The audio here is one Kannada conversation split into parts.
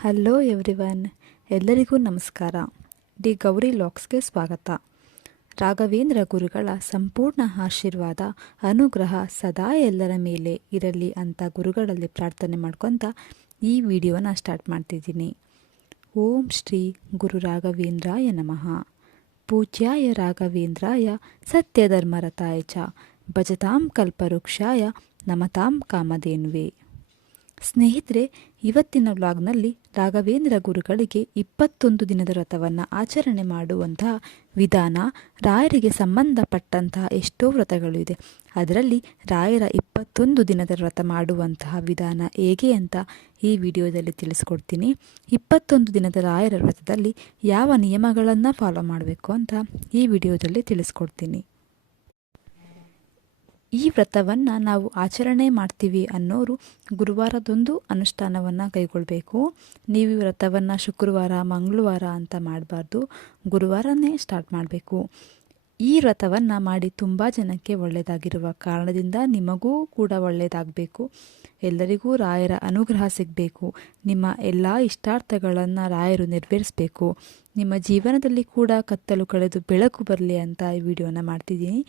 ಹಲೋ ಎವ್ರಿವನ್ ಎಲ್ಲರಿಗೂ ನಮಸ್ಕಾರ. ಡಿ. ಗೌರಿ ಲಾಕ್ಸ್ಗೆ ಸ್ವಾಗತ. ರಾಘವೇಂದ್ರ ಗುರುಗಳ ಸಂಪೂರ್ಣ ಆಶೀರ್ವಾದ, ಅನುಗ್ರಹ ಸದಾ ಎಲ್ಲರ ಮೇಲೆ ಇರಲಿ ಅಂತ ಗುರುಗಳಲ್ಲಿ ಪ್ರಾರ್ಥನೆ ಮಾಡ್ಕೊತ ಈ ವಿಡಿಯೋನ ಸ್ಟಾರ್ಟ್ ಮಾಡ್ತಿದ್ದೀನಿ. ಓಂ ಶ್ರೀ ಗುರು ರಾಘವೇಂದ್ರಾಯ ನಮಃ. ಪೂಜ್ಯಾಯ ರಾಘವೇಂದ್ರಾಯ, ಸತ್ಯಧರ್ಮರತಾಯ ಚ, ಭಜತಾಂ ಕಲ್ಪವೃಕ್ಷಾಯ, ನಮತಾಂ ಕಾಮಧೇನುವೆ. ಸ್ನೇಹಿತರೆ, ಇವತ್ತಿನ ವ್ಲಾಗ್ನಲ್ಲಿ ರಾಘವೇಂದ್ರ ಗುರುಗಳಿಗೆ ಇಪ್ಪತ್ತೊಂದು ದಿನದ ವ್ರತವನ್ನು ಆಚರಣೆ ಮಾಡುವಂತಹ ವಿಧಾನ, ರಾಯರಿಗೆ ಸಂಬಂಧಪಟ್ಟಂತಹ ಎಷ್ಟೋ ವ್ರತಗಳು ಇದೆ. ಅದರಲ್ಲಿ ರಾಯರ ಇಪ್ಪತ್ತೊಂದು ದಿನದ ವ್ರತ ಮಾಡುವಂತಹ ವಿಧಾನ ಹೇಗೆ ಅಂತ ಈ ವಿಡಿಯೋದಲ್ಲಿ ತಿಳಿಸ್ಕೊಡ್ತೀನಿ. ಇಪ್ಪತ್ತೊಂದು ದಿನದ ರಾಯರ ವ್ರತದಲ್ಲಿ ಯಾವ ನಿಯಮಗಳನ್ನು ಫಾಲೋ ಮಾಡಬೇಕು ಅಂತ ಈ ವಿಡಿಯೋದಲ್ಲಿ ತಿಳಿಸ್ಕೊಡ್ತೀನಿ. ಈ ವ್ರತವನ್ನು ನಾವು ಆಚರಣೆ ಮಾಡ್ತೀವಿ ಅನ್ನೋರು ಗುರುವಾರದೊಂದು ಅನುಷ್ಠಾನವನ್ನು ಕೈಗೊಳ್ಳಬೇಕು ನೀವು ಈ ವ್ರತವನ್ನು ಶುಕ್ರವಾರ, ಮಂಗಳವಾರ ಅಂತ ಮಾಡಬಾರ್ದು. ಗುರುವಾರನೇ ಸ್ಟಾರ್ಟ್ ಮಾಡಬೇಕು. ಈ ವ್ರತವನ್ನು ಮಾಡಿ ತುಂಬ ಜನಕ್ಕೆ ಒಳ್ಳೆಯದಾಗಿರುವ ಕಾರಣದಿಂದ ನಿಮಗೂ ಕೂಡ ಒಳ್ಳೆಯದಾಗಬೇಕು ಎಲ್ಲರಿಗೂ ರಾಯರ ಅನುಗ್ರಹ ಸಿಗಬೇಕು. ನಿಮ್ಮ ಎಲ್ಲ ಇಷ್ಟಾರ್ಥಗಳನ್ನು ರಾಯರು ನೆರವೇರಿಸಬೇಕು. ನಿಮ್ಮ ಜೀವನದಲ್ಲಿ ಕೂಡ ಕತ್ತಲು ಕಳೆದು ಬೆಳಕು ಬರಲಿ ಅಂತ ಈ ವಿಡಿಯೋನ ಮಾಡ್ತಿದ್ದೀನಿ.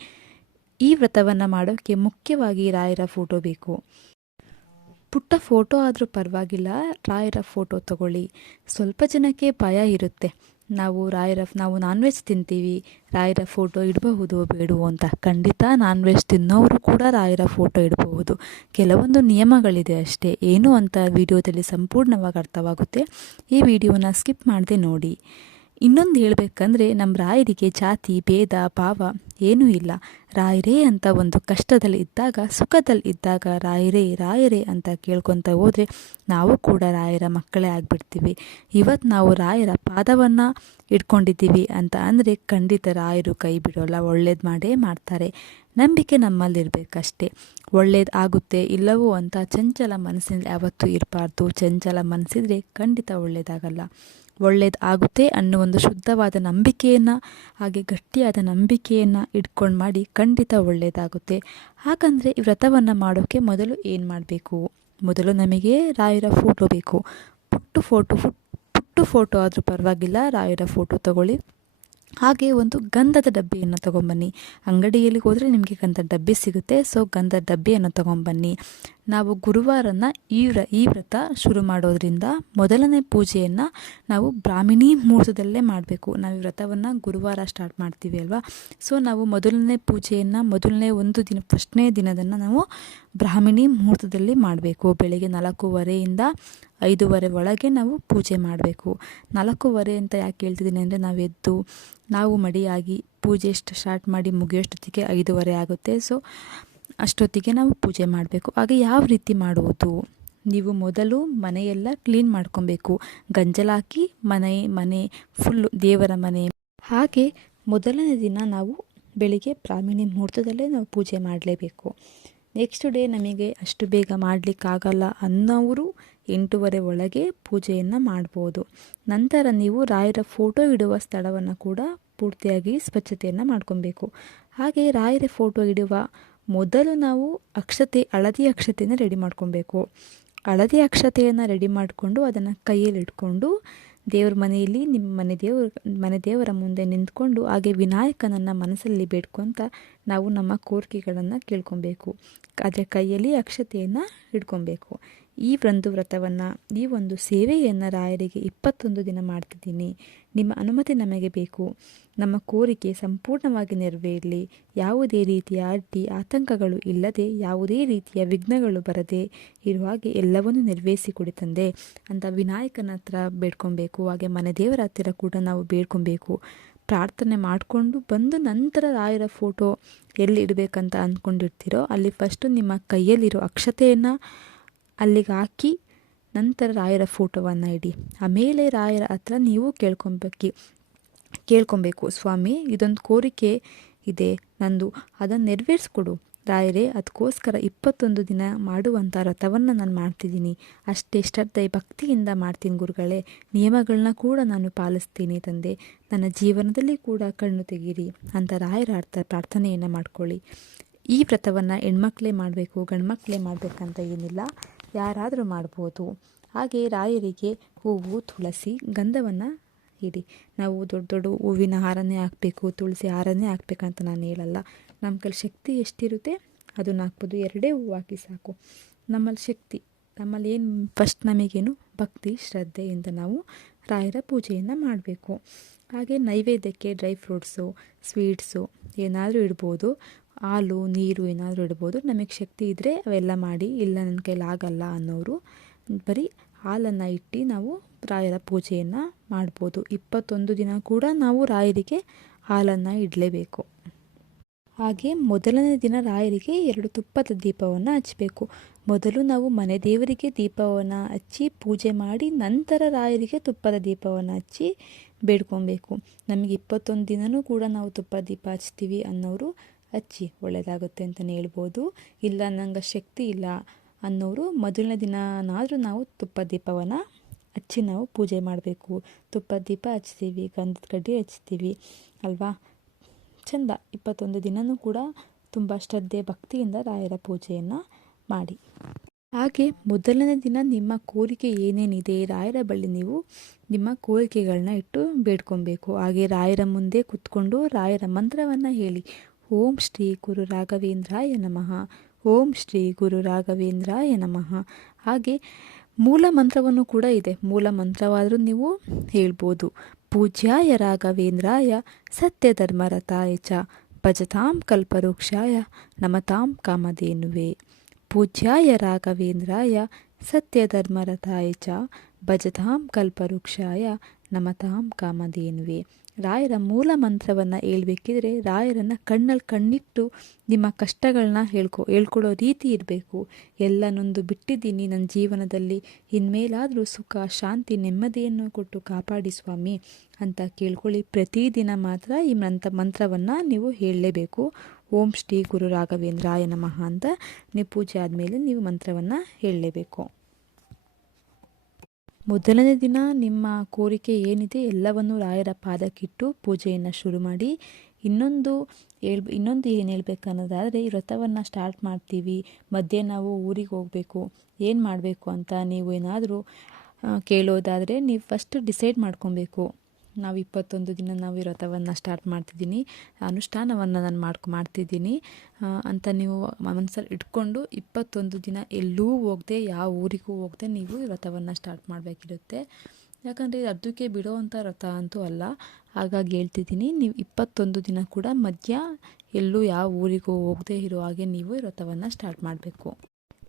ಈ ವ್ರತವನ್ನು ಮಾಡೋಕ್ಕೆ ಮುಖ್ಯವಾಗಿ ರಾಯರ ಫೋಟೋ ಬೇಕು. ಪುಟ್ಟ ಫೋಟೋ ಆದರೂ ಪರವಾಗಿಲ್ಲ, ರಾಯರ ಫೋಟೋ ತಗೊಳ್ಳಿ. ಸ್ವಲ್ಪ ಜನಕ್ಕೆ ಭಯ ಇರುತ್ತೆ. ನಾವು ರಾಯರ, ನಾವು ನಾನ್ ವೆಜ್ ತಿಂತೀವಿ, ರಾಯರ ಫೋಟೋ ಇಡಬಹುದು ಬೇಡವೋ ಅಂತ. ಖಂಡಿತ ನಾನ್ ವೆಜ್ ತಿನ್ನೋರು ಕೂಡ ರಾಯರ ಫೋಟೋ ಇಡಬಹುದು. ಕೆಲವೊಂದು ನಿಯಮಗಳಿದೆ ಅಷ್ಟೇ. ಏನು ಅಂತ ವಿಡಿಯೋದಲ್ಲಿ ಸಂಪೂರ್ಣವಾಗಿ ಅರ್ಥವಾಗುತ್ತೆ, ಈ ವಿಡಿಯೋನ ಸ್ಕಿಪ್ ಮಾಡದೆ ನೋಡಿ. ಇನ್ನೊಂದು ಹೇಳಬೇಕಂದ್ರೆ ನಮ್ಮ ರಾಯರಿಗೆ ಜಾತಿ, ಭೇದ, ಭಾವ ಏನೂ ಇಲ್ಲ. ರಾಯರೇ ಅಂತ ಒಂದು ಕಷ್ಟದಲ್ಲಿ ಇದ್ದಾಗ, ಸುಖದಲ್ಲಿ ಇದ್ದಾಗ ರಾಯರೇ ರಾಯರೇ ಅಂತ ಕೇಳ್ಕೊತ ಹೋದರೆ ನಾವು ಕೂಡ ರಾಯರ ಮಕ್ಕಳೇ ಆಗಿಬಿಡ್ತೀವಿ. ಇವತ್ತು ನಾವು ರಾಯರ ಪಾದವನ್ನು ಇಟ್ಕೊಂಡಿದ್ದೀವಿ ಅಂತ ಅಂದರೆ ಖಂಡಿತ ರಾಯರು ಕೈ ಬಿಡೋಲ್ಲ, ಒಳ್ಳೇದು ಮಾಡೇ ಮಾಡ್ತಾರೆ. ನಂಬಿಕೆ ನಮ್ಮಲ್ಲಿರಬೇಕಷ್ಟೇ. ಒಳ್ಳೇದು ಆಗುತ್ತೆ ಇಲ್ಲವೋ ಅಂತ ಚಂಚಲ ಮನಸ್ಸಿನಲ್ಲಿ ಯಾವತ್ತೂ ಇರಬಾರ್ದು. ಚಂಚಲ ಮನಸ್ಸಿದ್ರೆ ಖಂಡಿತ ಒಳ್ಳೇದಾಗಲ್ಲ. ಒಳ್ಳೇದು ಆಗುತ್ತೆ ಅನ್ನೋ ಒಂದು ಶುದ್ಧವಾದ ನಂಬಿಕೆಯನ್ನು, ಹಾಗೆ ಗಟ್ಟಿಯಾದ ನಂಬಿಕೆಯನ್ನು ಇಟ್ಕೊಂಡು ಮಾಡಿ ಖಂಡಿತ ಒಳ್ಳೆಯದಾಗುತ್ತೆ ಹಾಗಂದರೆ ಈ ವ್ರತವನ್ನು ಮಾಡೋಕ್ಕೆ ಮೊದಲು ಏನು ಮಾಡಬೇಕು? ಮೊದಲು ನಮಗೆ ರಾಯರ ಫೋಟೋ ಬೇಕು. ಪುಟ್ಟು ಫೋಟೋ ಪುಟ್ಟು ಫೋಟೋ ಆದರೂ ಪರವಾಗಿಲ್ಲ, ರಾಯರ ಫೋಟೋ ತಗೊಳ್ಳಿ. ಹಾಗೆ ಒಂದು ಗಂಧದ ಡಬ್ಬಿಯನ್ನು ತೊಗೊಂಬನ್ನಿ. ಅಂಗಡಿಯಲ್ಲಿ ಹೋದರೆ ನಿಮಗೆ ಗಂಧದ ಡಬ್ಬಿ ಸಿಗುತ್ತೆ, ಸೊ ಗಂಧದ ಡಬ್ಬಿಯನ್ನು ತೊಗೊಂಬನ್ನಿ. ನಾವು ಗುರುವಾರನ ಈ ವ್ರ, ಈ ವ್ರತ ಶುರು ಮಾಡೋದ್ರಿಂದ ಮೊದಲನೇ ಪೂಜೆಯನ್ನು ನಾವು ಬ್ರಾಹ್ಮಿಣಿ ಮುಹೂರ್ತದಲ್ಲೇ ಮಾಡಬೇಕು. ನಾವು ಈ ವ್ರತವನ್ನು ಗುರುವಾರ ಸ್ಟಾರ್ಟ್ ಮಾಡ್ತೀವಿ ಅಲ್ವಾ? ಸೊ ನಾವು ಮೊದಲನೇ ಪೂಜೆಯನ್ನು ಮೊದಲನೇ ಒಂದು ದಿನ ಫಸ್ಟ್ನೇ ದಿನದನ್ನು ನಾವು ಬ್ರಾಹ್ಮಿಣಿ ಮುಹೂರ್ತದಲ್ಲಿ ಮಾಡಬೇಕು. ಬೆಳಗ್ಗೆ ನಾಲ್ಕೂವರೆಯಿಂದ ಐದೂವರೆ ಒಳಗೆ ನಾವು ಪೂಜೆ ಮಾಡಬೇಕು. ನಾಲ್ಕೂವರೆ ಅಂತ ಯಾಕೆ ಹೇಳ್ತಿದ್ದೀನಿ ಅಂದರೆ ನಾವು ಎದ್ದು, ನಾವು ಮಡಿಯಾಗಿ ಪೂಜೆ ಸ್ಟಾರ್ಟ್ ಮಾಡಿ ಮುಗಿಯೋಷ್ಟೊತ್ತಿಗೆ ಐದೂವರೆ ಆಗುತ್ತೆ. ಸೊ ಅಷ್ಟೊತ್ತಿಗೆ ನಾವು ಪೂಜೆ ಮಾಡಬೇಕು. ಹಾಗೆ ಯಾವ ರೀತಿ ಮಾಡುವುದು? ನೀವು ಮೊದಲು ಮನೆಯೆಲ್ಲ ಕ್ಲೀನ್ ಮಾಡ್ಕೊಬೇಕು. ಗಂಜಲಾಕಿ ಮನೆ ಮನೆ ಫುಲ್ಲು ದೇವರ ಮನೆ. ಹಾಗೆ ಮೊದಲನೇ ದಿನ ನಾವು ಬೆಳಿಗ್ಗೆ ಬ್ರಾಹ್ಮಣಿ ಮುಹೂರ್ತದಲ್ಲೇ ನಾವು ಪೂಜೆ ಮಾಡಲೇಬೇಕು. ನೆಕ್ಸ್ಟ್ ಡೇ ನಮಗೆ ಅಷ್ಟು ಬೇಗ ಮಾಡಲಿಕ್ಕಾಗಲ್ಲ ಅನ್ನೋರು ಎಂಟೂವರೆ ಒಳಗೆ ಪೂಜೆಯನ್ನು ಮಾಡ್ಬೋದು. ನಂತರ ನೀವು ರಾಯರ ಫೋಟೋ ಇಡುವ ಸ್ಥಳವನ್ನು ಕೂಡ ಪೂರ್ತಿಯಾಗಿ ಸ್ವಚ್ಛತೆಯನ್ನು ಮಾಡ್ಕೊಬೇಕು. ಹಾಗೆ ರಾಯರ ಫೋಟೋ ಇಡುವ ಮೊದಲು ನಾವು ಅಕ್ಷತೆ ಹಳದಿ ಅಕ್ಷತೆಯನ್ನು ರೆಡಿ ಮಾಡ್ಕೊಬೇಕು. ಹಳದಿ ಅಕ್ಷತೆಯನ್ನು ರೆಡಿ ಮಾಡಿಕೊಂಡು ಅದನ್ನು ಕೈಯಲ್ಲಿ ಇಟ್ಕೊಂಡು ದೇವ್ರ ಮನೆಯಲ್ಲಿ ನಿಮ್ಮ ಮನೆ ದೇವ್ರ, ಮನೆ ದೇವರ ಮುಂದೆ ನಿಂತ್ಕೊಂಡು ಹಾಗೆ ವಿನಾಯಕನನ್ನು ಮನಸ್ಸಲ್ಲಿ ಬೇಡ್ಕೊತ ನಾವು ನಮ್ಮ ಕೋರಿಕೆಗಳನ್ನು ಕೇಳ್ಕೊಬೇಕು. ಆದರೆ ಕೈಯಲ್ಲಿ ಅಕ್ಷತೆಯನ್ನು ಹಿಡ್ಕೊಬೇಕು ಈ ಒಂದು ವ್ರತವನ್ನು ಈ ಒಂದು ಸೇವೆಯನ್ನು ರಾಯರಿಗೆ ಇಪ್ಪತ್ತೊಂದು ದಿನ ಮಾಡ್ತಿದ್ದೀನಿ. ನಿಮ್ಮ ಅನುಮತಿ ನಮಗೆ ಬೇಕು. ನಮ್ಮ ಕೋರಿಕೆ ಸಂಪೂರ್ಣವಾಗಿ ನೆರವೇರಲಿ. ಯಾವುದೇ ರೀತಿಯ ಅಡ್ಡಿ, ಆತಂಕಗಳು ಇಲ್ಲದೆ, ಯಾವುದೇ ರೀತಿಯ ವಿಘ್ನಗಳು ಬರದೆ ಇರುವ ಹಾಗೆ ಎಲ್ಲವನ್ನು ನೆರವೇರಿಸಿ ಕೊಡಿ ತಂದೆ. ಅಂತ ವಿನಾಯಕನ ಹತ್ರ ಬೇಡ್ಕೊಬೇಕು. ಹಾಗೆ ಮನೆ ದೇವರ ಹತ್ತಿರ ಕೂಡ ನಾವು ಬೇಡ್ಕೊಬೇಕು. ಪ್ರಾರ್ಥನೆ ಮಾಡಿಕೊಂಡು ಬಂದು ನಂತರ ರಾಯರ ಫೋಟೋ ಎಲ್ಲಿ ಇಡಬೇಕಂತ ಅಂದ್ಕೊಂಡಿರ್ತೀರೋ, ಅಲ್ಲಿ ಫಸ್ಟು ನಿಮ್ಮ ಕೈಯಲ್ಲಿರೋ ಅಕ್ಷತೆಯನ್ನು ಅಲ್ಲಿಗೆ ಹಾಕಿ ನಂತರ ರಾಯರ ಫೋಟೋವನ್ನು ಇಡಿ. ಆಮೇಲೆ ರಾಯರ ಹತ್ರ ನೀವು ಕೇಳ್ಕೊಬೇಕು ಕೇಳ್ಕೊಬೇಕು ಸ್ವಾಮಿ, ಇದೊಂದು ಕೋರಿಕೆ ಇದೆ. ನಂದು ಅದನ್ನು ನೆರವೇರಿಸ್ಕೊಡು. ರಾಯರೇ ಅದಕ್ಕೋಸ್ಕರ ಇಪ್ಪತ್ತೊಂದು ದಿನ ಮಾಡುವಂಥ ವ್ರತವನ್ನು ನಾನು ಮಾಡ್ತಿದ್ದೀನಿ. ಅಷ್ಟೇ ಶ್ರದ್ಧೆ, ಭಕ್ತಿಯಿಂದ ಮಾಡ್ತೀನಿ ಗುರುಗಳೇ. ನಿಯಮಗಳನ್ನ ಕೂಡ ನಾನು ಪಾಲಿಸ್ತೀನಿ ತಂದೆ. ನನ್ನ ಜೀವನದಲ್ಲಿ ಕೂಡ ಕಣ್ಣು ತೆಗೀರಿ ಅಂತ ರಾಯರ ಅರ್ಥ ಪ್ರಾರ್ಥನೆಯನ್ನು ಮಾಡ್ಕೊಳ್ಳಿ. ಈ ವ್ರತವನ್ನು ಹೆಣ್ಮಕ್ಳೇ ಮಾಡಬೇಕು, ಗಂಡ್ಮಕ್ಳೇ ಮಾಡಬೇಕಂತ ಏನಿಲ್ಲ. ಯಾರಾದರೂ ಮಾಡ್ಬೋದು. ಹಾಗೆ ರಾಯರಿಗೆ ಹೂವು, ತುಳಸಿ ಗಂಧವನ್ನು ಇಡಿ. ನಾವು ದೊಡ್ಡ ದೊಡ್ಡ ಹೂವಿನ ಹಾರನೇ ಹಾಕಬೇಕು, ತುಳಸಿ ಹಾರನೇ ಹಾಕ್ಬೇಕಂತ ನಾನು ಹೇಳಲ್ಲ. ನಮ್ಮ ಕೈಲಿ ಶಕ್ತಿ ಎಷ್ಟಿರುತ್ತೆ ಅದನ್ನು ಹಾಕ್ಬೋದು. ಎರಡೇ ಹೂವು ಹಾಕಿ ಸಾಕು. ನಮ್ಮಲ್ಲಿ ಶಕ್ತಿ, ನಮ್ಮಲ್ಲಿ ಏನು ಫಸ್ಟ್ ನಮಗೇನು ಭಕ್ತಿ ಶ್ರದ್ಧೆಯಿಂದ ನಾವು ರಾಯರ ಪೂಜೆಯನ್ನು ಮಾಡಬೇಕು. ಹಾಗೆ ನೈವೇದ್ಯಕ್ಕೆ ಡ್ರೈ ಫ್ರೂಟ್ಸು ಸ್ವೀಟ್ಸು ಏನಾದರೂ ಇಡ್ಬೋದು. ಹಾಲು, ನೀರು ಏನಾದರೂ ಇಡ್ಬೋದು. ನಮಗೆ ಶಕ್ತಿ ಇದ್ದರೆ ಅವೆಲ್ಲ ಮಾಡಿ, ಇಲ್ಲ ನನ್ನ ಕೈಲಿ ಆಗಲ್ಲ ಅನ್ನೋರು ಬರೀ ಹಾಲನ್ನು ಇಟ್ಟು ನಾವು ರಾಯರ ಪೂಜೆಯನ್ನು ಮಾಡ್ಬೋದು. ಇಪ್ಪತ್ತೊಂದು ದಿನ ಕೂಡ ನಾವು ರಾಯರಿಗೆ ಹಾಲನ್ನು ಇಡಲೇಬೇಕು. ಹಾಗೆ ಮೊದಲನೇ ದಿನ ರಾಯರಿಗೆ ಎರಡು ತುಪ್ಪದ ದೀಪವನ್ನು ಹಚ್ಚಬೇಕು ಮೊದಲು ನಾವು ಮನೆ ದೇವರಿಗೆ ದೀಪವನ್ನು ಹಚ್ಚಿ ಪೂಜೆ ಮಾಡಿ ನಂತರ ರಾಯರಿಗೆ ತುಪ್ಪದ ದೀಪವನ್ನು ಹಚ್ಚಿ ಬೇಡ್ಕೊಬೇಕು. ನಮಗೆ ಇಪ್ಪತ್ತೊಂದು ದಿನವೂ ಕೂಡ ನಾವು ತುಪ್ಪದ ದೀಪ ಹಚ್ತೀವಿ ಅನ್ನೋರು ಹಚ್ಚಿ ಒಳ್ಳೆಯದಾಗುತ್ತೆ ಅಂತಲೇ ಹೇಳ್ಬೋದು. ಇಲ್ಲ, ನಂಗೆ ಶಕ್ತಿ ಇಲ್ಲ ಅನ್ನೋರು ಮೊದಲನೇ ದಿನನಾದರೂ ನಾವು ತುಪ್ಪ ದೀಪವನ್ನು ಹಚ್ಚಿ ನಾವು ಪೂಜೆ ಮಾಡಬೇಕು. ತುಪ್ಪ ದೀಪ ಹಚ್ತೀವಿ, ಗಂಧದ ಕಡ್ಡಿ ಹಚ್ತೀವಿ, ಅಲ್ವಾ? ಚಂದ. ಇಪ್ಪತ್ತೊಂದು ದಿನವೂ ಕೂಡ ತುಂಬ ಶ್ರದ್ಧೆ, ಭಕ್ತಿಯಿಂದ ರಾಯರ ಪೂಜೆಯನ್ನು ಮಾಡಿ. ಹಾಗೆ ಮೊದಲನೇ ದಿನ ನಿಮ್ಮ ಕೋರಿಕೆ ಏನೇನಿದೆ, ರಾಯರ ಬಳಿ ನೀವು ನಿಮ್ಮ ಕೋರಿಕೆಗಳನ್ನ ಇಟ್ಟು ಬೇಡ್ಕೊಬೇಕು. ಹಾಗೆ ರಾಯರ ಮುಂದೆ ಕುತ್ಕೊಂಡು ರಾಯರ ಮಂತ್ರವನ್ನು ಹೇಳಿ. ಓಂ ಶ್ರೀ ಗುರು ರಾಘವೇಂದ್ರಾಯ ನಮಃ. ಓಂ ಶ್ರೀ ಗುರು ರಾಘವೇಂದ್ರಾಯ ನಮಃ. ಹಾಗೆ ಮೂಲ ಮಂತ್ರವನ್ನು ಕೂಡ ಇದೆ. ಮೂಲ ಮಂತ್ರವಾದರೂ ನೀವು ಹೇಳ್ಬೋದು. ಪೂಜ್ಯಾಯ ರಾಘವೇಂದ್ರಾಯ ಸತ್ಯಧರ್ಮರತಾಯ ಚ ಭಜತಾಂ ಕಲ್ಪವೃಕ್ಷಾಯ ನಮತಾಂ ಕಾಮಧೇನುವೆ. ಪೂಜ್ಯಾಯ ರಾಘವೇಂದ್ರಾಯ ಸತ್ಯಧರ್ಮರತಾಯ ಚ ಭಜತಾಂ ಕಲ್ಪವೃಕ್ಷಾಯ ನಮತಾಂ ಕಾಮಧೇನುವೆ. ರಾಯರ ಮೂಲ ಮಂತ್ರವನ್ನು ಹೇಳ್ಬೇಕಿದ್ರೆ ರಾಯರನ್ನು ಕಣ್ಣಲ್ಲಿ ಕಣ್ಣಿಟ್ಟು ನಿಮ್ಮ ಕಷ್ಟಗಳನ್ನ ಹೇಳ್ಕೊ ಹೇಳ್ಕೊಳ್ಳೋ ರೀತಿ ಇರಬೇಕು. ಎಲ್ಲ ನೊಂದು ಬಿಟ್ಟಿದ್ದೀನಿ ನನ್ನ ಜೀವನದಲ್ಲಿ. ಇನ್ಮೇಲಾದರೂ ಸುಖ, ಶಾಂತಿ, ನೆಮ್ಮದಿಯನ್ನು ಕೊಟ್ಟು ಕಾಪಾಡಿ ಸ್ವಾಮಿ ಅಂತ ಕೇಳ್ಕೊಳ್ಳಿ. ಪ್ರತಿದಿನ ಮಾತ್ರ ಈ ಮಂತ್ರ, ಮಂತ್ರವನ್ನು ನೀವು ಹೇಳಲೇಬೇಕು. ಓಂ ಶ್ರೀ ಗುರು ರಾಘವೇಂದ್ರಾಯ ನಮಃ ಅಂತ ನೀವು ಪೂಜೆ ಆದಮೇಲೆ ನೀವು ಮಂತ್ರವನ್ನು ಹೇಳಲೇಬೇಕು. ಮೊದಲನೇ ದಿನ ನಿಮ್ಮ ಕೋರಿಕೆ ಏನಿದೆ ಎಲ್ಲವನ್ನು ರಾಯರ ಪಾದಕ್ಕಿಟ್ಟು ಪೂಜೆಯನ್ನು ಶುರು ಮಾಡಿ. ಇನ್ನೊಂದು ಹೇಳ್ ಇನ್ನೊಂದು ಏನು ಹೇಳ್ಬೇಕು ಅನ್ನೋದಾದರೆ ಈ ವ್ರತವನ್ನು ಸ್ಟಾರ್ಟ್ ಮಾಡ್ತೀವಿ. ಮಧ್ಯೆ ನಾವು ಊರಿಗೆ ಹೋಗಬೇಕು. ಏನು ಮಾಡಬೇಕು ಅಂತ ನೀವು ಏನಾದರೂ ಕೇಳೋದಾದರೆ ನೀವು ಫಸ್ಟ್ ಡಿಸೈಡ್ ಮಾಡ್ಕೊಬೇಕು. ನಾವು ಇಪ್ಪತ್ತೊಂದು ದಿನ ನಾವು ಈ ವ್ರತವನ್ನು ಸ್ಟಾರ್ಟ್ ಮಾಡ್ತಿದ್ದೀನಿ. ಅನುಷ್ಠಾನವನ್ನು ನಾನು ಮಾಡ್ಕೊ, ಮಾಡ್ತಿದ್ದೀನಿ. ಅಂತ ನೀವು ಮನಸ್ಸಲ್ಲಿ ಇಟ್ಕೊಂಡು ಇಪ್ಪತ್ತೊಂದು ದಿನ ಎಲ್ಲೂ ಹೋಗದೆ, ಯಾವ ಊರಿಗೂ ಹೋಗದೆ ನೀವು ವ್ರತವನ್ನು ಸ್ಟಾರ್ಟ್ ಮಾಡಬೇಕಿರುತ್ತೆ. ಯಾಕಂದರೆ ಅದಕ್ಕೆ ಬಿಡೋವಂಥ ವ್ರತ ಅಂತೂ ಅಲ್ಲ. ಹಾಗಾಗಿ ಹೇಳ್ತಿದ್ದೀನಿ, ನೀವು ಇಪ್ಪತ್ತೊಂದು ದಿನ ಕೂಡ ಮಧ್ಯ ಎಲ್ಲೂ ಯಾವ ಊರಿಗೂ ಹೋಗದೆ ಇರೋ ಹಾಗೆ ನೀವು ವ್ರತವನ್ನು ಸ್ಟಾರ್ಟ್ ಮಾಡಬೇಕು.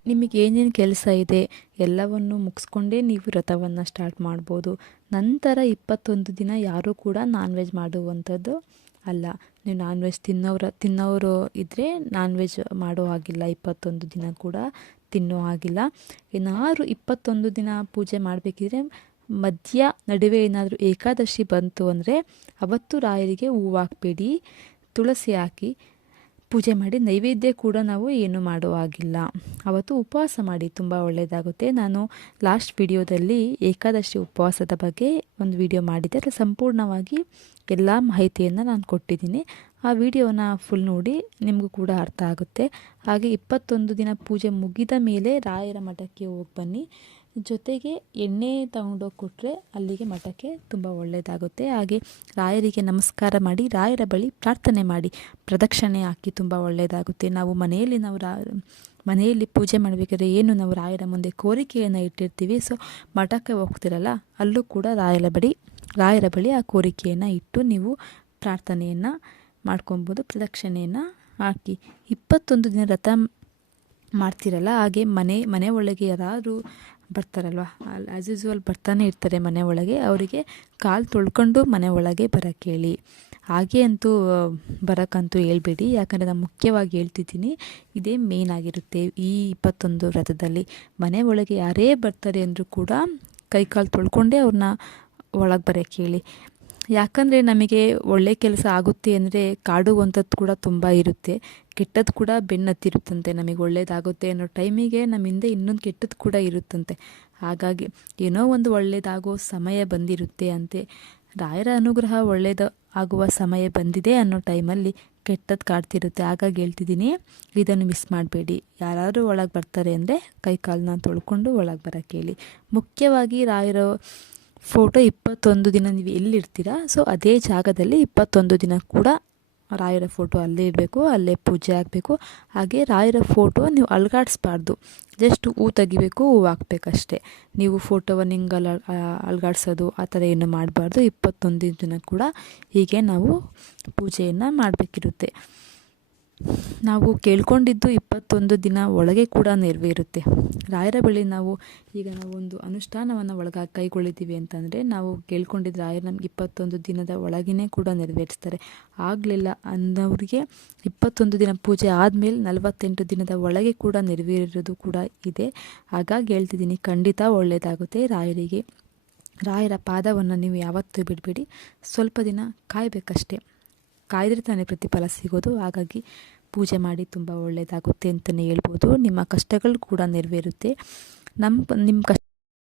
ನಿಮಗೆ ಏನೇನು ಕೆಲಸ ಇದೆ, ಎಲ್ಲವನ್ನು ಮುಗಿಸ್ಕೊಂಡೇ ನೀವು ವ್ರತವನ್ನು ಸ್ಟಾರ್ಟ್ ಮಾಡ್ಬೋದು. ನಂತರ ಇಪ್ಪತ್ತೊಂದು ದಿನ ಯಾರೂ ಕೂಡ ನಾನ್ ವೆಜ್ ಮಾಡುವಂಥದ್ದು ಅಲ್ಲ. ನೀವು ನಾನ್ ವೆಜ್ ತಿನ್ನೋರ ತಿನ್ನೋರು ಇದ್ದರೆ ನಾನ್ ವೆಜ್ ಮಾಡೋ ಹಾಗಿಲ್ಲ. ಇಪ್ಪತ್ತೊಂದು ದಿನ ಕೂಡ ತಿನ್ನೋ ಹಾಗಿಲ್ಲ. ಏನಾದರೂ ಇಪ್ಪತ್ತೊಂದು ದಿನ ಪೂಜೆ ಮಾಡಬೇಕಿದ್ರೆ ಮಧ್ಯ ನಡುವೆ ಏನಾದರೂ ಏಕಾದಶಿ ಬಂತು ಅಂದರೆ ಅವತ್ತು ರಾಯರಿಗೆ ಹೂವು ಹಾಕ್ಬೇಡಿ, ತುಳಸಿ ಹಾಕಿ. ಪೂಜೆ ಮಾಡಿ ನೈವೇದ್ಯ ಕೂಡ ನಾವು ಏನು ಮಾಡೋ ಹಾಗಿಲ್ಲ ಅವತ್ತು ಉಪವಾಸ ಮಾಡಿ ತುಂಬ ಒಳ್ಳೆಯದಾಗುತ್ತೆ ನಾನು ಲಾಸ್ಟ್ ವಿಡಿಯೋದಲ್ಲಿ ಏಕಾದಶಿ ಉಪವಾಸದ ಬಗ್ಗೆ ಒಂದು ವಿಡಿಯೋ ಮಾಡಿದ್ದೆ. ಅದರ ಸಂಪೂರ್ಣವಾಗಿ ಎಲ್ಲ ಮಾಹಿತಿಯನ್ನು ನಾನು ಕೊಟ್ಟಿದ್ದೀನಿ. ಆ ವಿಡಿಯೋನ ಫುಲ್ ನೋಡಿ ನಿಮಗೂ ಕೂಡ ಅರ್ಥ ಆಗುತ್ತೆ. ಹಾಗೆ ಇಪ್ಪತ್ತೊಂದು ದಿನ ಪೂಜೆ ಮುಗಿದ ಮೇಲೆ ರಾಯರ ಮಠಕ್ಕೆ ಹೋಗಿ ಬನ್ನಿ. ಜೊತೆಗೆ ಎಣ್ಣೆ ತಗೊಂಡೋಗಿ ಕೊಟ್ಟರೆ ಅಲ್ಲಿಗೆ ಮಠಕ್ಕೆ ತುಂಬ ಒಳ್ಳೆಯದಾಗುತ್ತೆ ಹಾಗೆ ರಾಯರಿಗೆ ನಮಸ್ಕಾರ ಮಾಡಿ, ರಾಯರ ಬಳಿ ಪ್ರಾರ್ಥನೆ ಮಾಡಿ, ಪ್ರದಕ್ಷಿಣೆ ಹಾಕಿ ತುಂಬ ಒಳ್ಳೆಯದಾಗುತ್ತೆ ನಾವು ಮನೆಯಲ್ಲಿ ನಾವು ರಾ, ಮನೆಯಲ್ಲಿ ಪೂಜೆ ಮಾಡಬೇಕಾದ್ರೆ ಏನು ನಾವು ರಾಯರ ಮುಂದೆ ಕೋರಿಕೆಯನ್ನು ಇಟ್ಟಿರ್ತೀವಿ. ಸೊ ಮಠಕ್ಕೆ ಹೋಗ್ತಿರಲ್ಲ, ಅಲ್ಲೂ ಕೂಡ ರಾಯರ ಬಳಿ ರಾಯರ ಬಳಿ ಆ ಕೋರಿಕೆಯನ್ನು ಇಟ್ಟು ನೀವು ಪ್ರಾರ್ಥನೆಯನ್ನು ಮಾಡ್ಕೊಬೋದು, ಪ್ರದಕ್ಷಿಣೆಯನ್ನು ಹಾಕಿ. ಇಪ್ಪತ್ತೊಂದು ದಿನ ರಥ ಮಾಡ್ತಿರಲ್ಲ, ಹಾಗೆ ಮನೆ ಮನೆ ಒಳಗೆ ಯಾರಾದರೂ ಬರ್ತಾರಲ್ವ? ಅಲ್ಲಿ ಆ್ಯಸ್ ಯೂಸ್ವಲ್ ಬರ್ತಾನೆ ಇರ್ತಾರೆ ಮನೆ ಒಳಗೆ. ಅವರಿಗೆ ಕಾಲು ತೊಳ್ಕೊಂಡು ಮನೆ ಒಳಗೆ ಬರೋಕ್ಕೆ ಹೇಳಿ ಹಾಗೆ ಅಂತೂ ಬರೋಕ್ಕಂತೂ ಹೇಳ್ಬೇಡಿ. ಯಾಕಂದರೆ ನಾನು ಮುಖ್ಯವಾಗಿ ಹೇಳ್ತಿದ್ದೀನಿ. ಇದೇ ಮೇನ್ ಆಗಿರುತ್ತೆ ಈ ಇಪ್ಪತ್ತೊಂದು ವ್ರತದಲ್ಲಿ ಮನೆ ಒಳಗೆ ಯಾರೇ ಬರ್ತಾರೆ ಅಂದರೂ ಕೂಡ ಕೈ ಕಾಲು ತೊಳ್ಕೊಂಡೇ ಅವ್ರನ್ನ ಒಳಗೆ ಬರೋಕ್ಕೆ ಹೇಳಿ ಯಾಕಂದರೆ ನಮಗೆ ಒಳ್ಳೆ ಕೆಲಸ ಆಗುತ್ತೆ ಅಂದರೆ ಕಾಡುವಂಥದ್ದು ಕೂಡ ತುಂಬ ಇರುತ್ತೆ. ಕೆಟ್ಟದ್ದು ಕೂಡ ಬೆನ್ನತ್ತಿರುತ್ತಂತೆ ನಮಗೆ ಒಳ್ಳೇದಾಗುತ್ತೆ ಅನ್ನೋ ಟೈಮಿಗೆ ನಮ್ಮ ಹಿಂದೆ ಇನ್ನೊಂದು ಕೆಟ್ಟದ್ದು ಕೂಡ ಇರುತ್ತಂತೆ. ಹಾಗಾಗಿ ಏನೋ ಒಂದು ಒಳ್ಳೆಯದಾಗೋ ಸಮಯ ಬಂದಿರುತ್ತೆ ಅಂತೆ. ರಾಯರ ಅನುಗ್ರಹ ಒಳ್ಳೆಯದು ಆಗುವ ಸಮಯ ಬಂದಿದೆ ಅನ್ನೋ ಟೈಮಲ್ಲಿ ಕೆಟ್ಟದ್ದು ಕಾಡ್ತಿರುತ್ತೆ. ಹಾಗಾಗಿ ಹೇಳ್ತಿದ್ದೀನಿ, ಇದನ್ನು ಮಿಸ್ ಮಾಡಬೇಡಿ. ಯಾರಾದರೂ ಒಳಗೆ ಬರ್ತಾರೆ ಅಂದರೆ ಕೈ ಕಾಲನ್ನ ತೊಳ್ಕೊಂಡು ಒಳಗೆ ಬರೋಕ್ಕೆ ಹೇಳಿ ಮುಖ್ಯವಾಗಿ ರಾಯರ ಫೋಟೋ ಇಪ್ಪತ್ತೊಂದು ದಿನ ನೀವು ಎಲ್ಲಿರ್ತೀರಾ? ಸೊ ಅದೇ ಜಾಗದಲ್ಲಿ ಇಪ್ಪತ್ತೊಂದು ದಿನ ಕೂಡ ರಾಯರ ಫೋಟೋ ಅಲ್ಲೇ ಇರಬೇಕು, ಅಲ್ಲೇ ಪೂಜೆ ಆಗಬೇಕು. ಹಾಗೆ ರಾಯರ ಫೋಟೋ ನೀವು ಅಲ್ಗಾಡಿಸ್ಬಾರ್ದು ಜಸ್ಟ್ ಹೂ ತೆಗಿಬೇಕು, ಹೂ ಹಾಕ್ಬೇಕಷ್ಟೆ. ನೀವು ಫೋಟೋವನ್ನು ಹಿಂಗೆ ಅಲ್ ಅಲ್ಗಾಡ್ಸೋದು ಆ ಥರ ಏನು ಮಾಡಬಾರ್ದು. ಇಪ್ಪತ್ತೊಂದು ದಿನ ಕೂಡ ಹೀಗೆ ನಾವು ಪೂಜೆಯನ್ನು ಮಾಡಬೇಕಿರುತ್ತೆ. ನಾವು ಕೇಳ್ಕೊಂಡಿದ್ದು ಇಪ್ಪತ್ತೊಂದು ದಿನ ಒಳಗೆ ಕೂಡ ನೆರವೇರುತ್ತೆ. ರಾಯರ ಬಳಿ ನಾವು ಈಗ ಒಂದು ಅನುಷ್ಠಾನವನ್ನು ಒಳಗೆ ಕೈಗೊಳ್ಳಿದ್ದೀವಿ ಅಂತಂದರೆ ನಾವು ಕೇಳ್ಕೊಂಡಿದ್ದು ರಾಯರು ನಮ್ಗೆ ಇಪ್ಪತ್ತೊಂದು ದಿನದ ಒಳಗಿನೇ ಕೂಡ ನೆರವೇರಿಸ್ತಾರೆ. ಆಗಲಿಲ್ಲ ಅನ್ನೋರಿಗೆ ಇಪ್ಪತ್ತೊಂದು ದಿನ ಪೂಜೆ ಆದಮೇಲೆ ನಲವತ್ತೆಂಟು ದಿನದ ಒಳಗೆ ಕೂಡ ನೆರವೇರಿರೋದು ಕೂಡ ಇದೆ. ಹಾಗಾಗಿ ಹೇಳ್ತಿದ್ದೀನಿ ಖಂಡಿತ ಒಳ್ಳೆಯದಾಗುತ್ತೆ ರಾಯರಿಗೆ. ರಾಯರ ಪಾದವನ್ನು ನೀವು ಯಾವತ್ತೂ ಬಿಡಬೇಡಿ. ಸ್ವಲ್ಪ ದಿನ ಕಾಯಬೇಕಷ್ಟೇ. ಕಾಯ್ದರೆ ತಾನೇ ಪ್ರತಿಫಲ ಸಿಗೋದು. ಹಾಗಾಗಿ ಪೂಜೆ ಮಾಡಿ ತುಂಬ ಒಳ್ಳೆಯದಾಗುತ್ತೆ ಅಂತಲೇ ಹೇಳ್ಬೋದು. ನಿಮ್ಮ ಕಷ್ಟಗಳು ಕೂಡ ನೆರವೇರುತ್ತೆ. ನಮ್ಮ, ನಿಮ್ಮ ಕಷ್ಟ